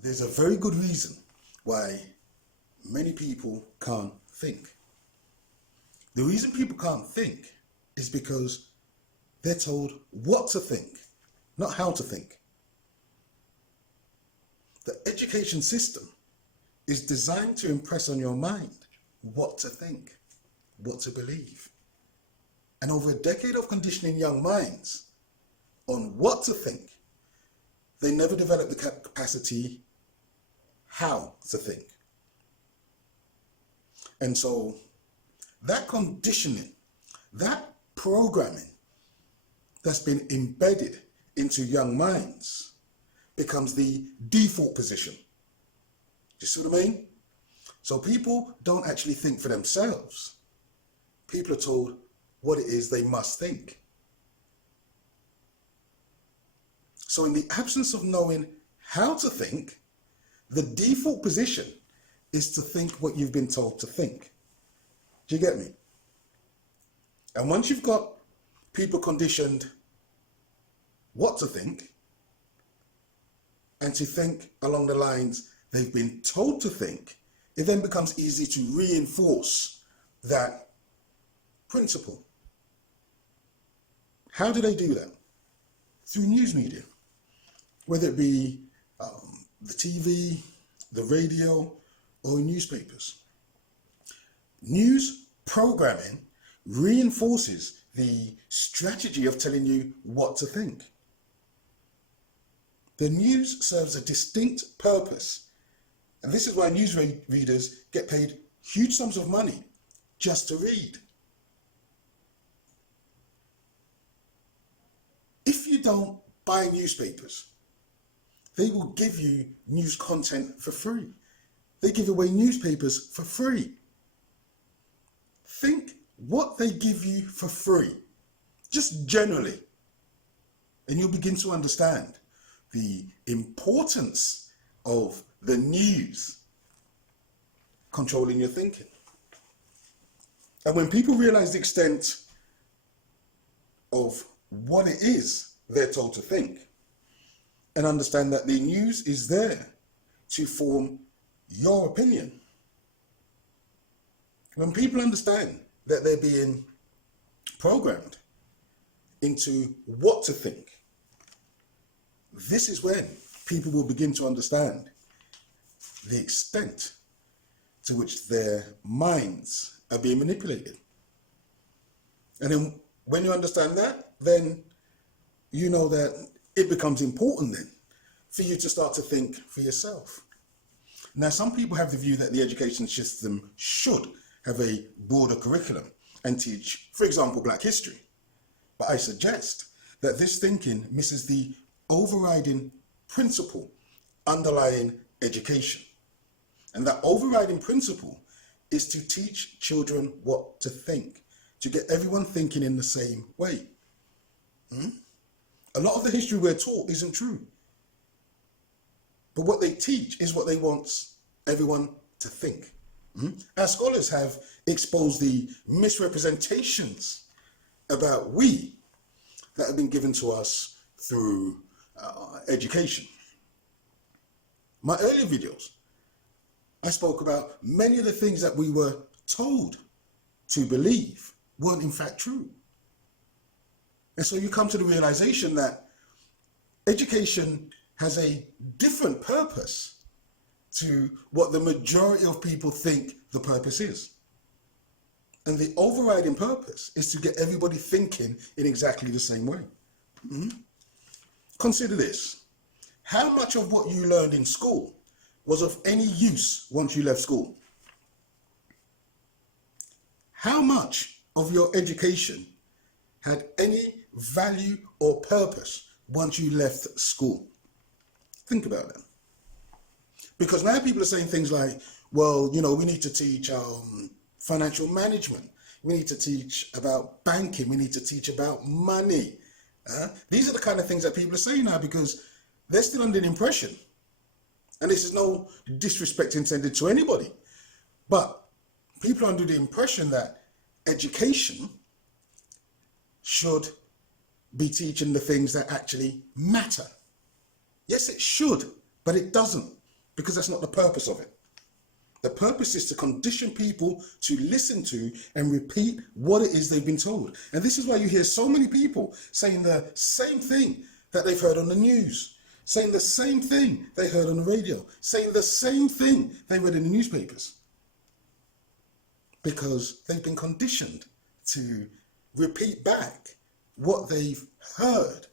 There's a very good reason why many people can't think. The reason people can't think is because they're told what to think, not how to think. The education system is designed to impress on your mind what to think, what to believe. And over a decade of conditioning young minds on what to think, they never develop the capacity how to think. And so that conditioning, that programming that's been embedded into young minds becomes the default position. Do you see what I mean? So people don't actually think for themselves. People are told what it is they must think. So in the absence of knowing how to think, the default position is to think what you've been told to think. Do you get me? And once you've got people conditioned what to think, and to think along the lines they've been told to think, it then becomes easy to reinforce that principle. How do they do that? Through news media, whether it be the TV, the radio, or newspapers. News programming reinforces the strategy of telling you what to think. The news serves a distinct purpose, and this is why news readers get paid huge sums of money just to read. If you don't buy newspapers, they will give you news content for free. They give away newspapers for free. Think what they give you for free, just generally, and you'll begin to understand the importance of the news controlling your thinking. And when people realize the extent of what it is they're told to think, and understand that the news is there to form your opinion, when people understand that they're being programmed into what to think, this is when people will begin to understand the extent to which their minds are being manipulated. And then when you understand that, then you know that it becomes important then for you to start to think for yourself. Now, some people have the view that the education system should have a broader curriculum and teach, for example, Black history. But I suggest that this thinking misses the overriding principle underlying education. And that overriding principle is to teach children what to think, to get everyone thinking in the same way. A lot of the history we're taught isn't true. But what they teach is what they want everyone to think. Our scholars have exposed the misrepresentations about we that have been given to us through education. My earlier videos, I spoke about many of the things that we were told to believe weren't in fact true. And so you come to the realization that education has a different purpose to what the majority of people think the purpose is. And the overriding purpose is to get everybody thinking in exactly the same way. Consider this. How much of what you learned in school was of any use once you left school? How much of your education had any value or purpose once you left school? Think about that. Because now people are saying things like, well, you know, we need to teach financial management. We need to teach about banking. We need to teach about money. These are the kind of things that people are saying now because they're still under the impression, and this is no disrespect intended to anybody, but people are under the impression that education should be teaching the things that actually matter. Yes, it should, but it doesn't. because that's not the purpose of it. The purpose is to condition people to listen to and repeat what it is they've been told. And this is why you hear so many people saying the same thing that they've heard on the news, saying the same thing they heard on the radio, saying the same thing they read in the newspapers. Because they've been conditioned to repeat back what they've heard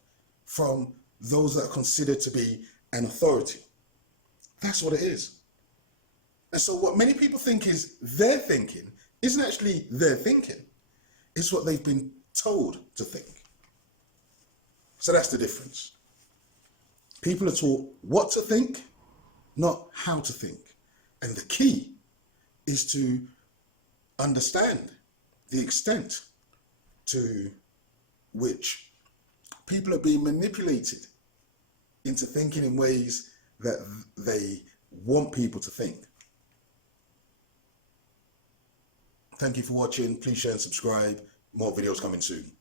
from those that are considered to be an authority. That's what it is. And so what many people think is their thinking isn't actually their thinking. It's what they've been told to think. So that's the difference. People are taught what to think, not how to think. And the key is to understand the extent to which people are being manipulated into thinking in ways that they want people to think. Thank you for watching. Please share and subscribe. More videos coming soon.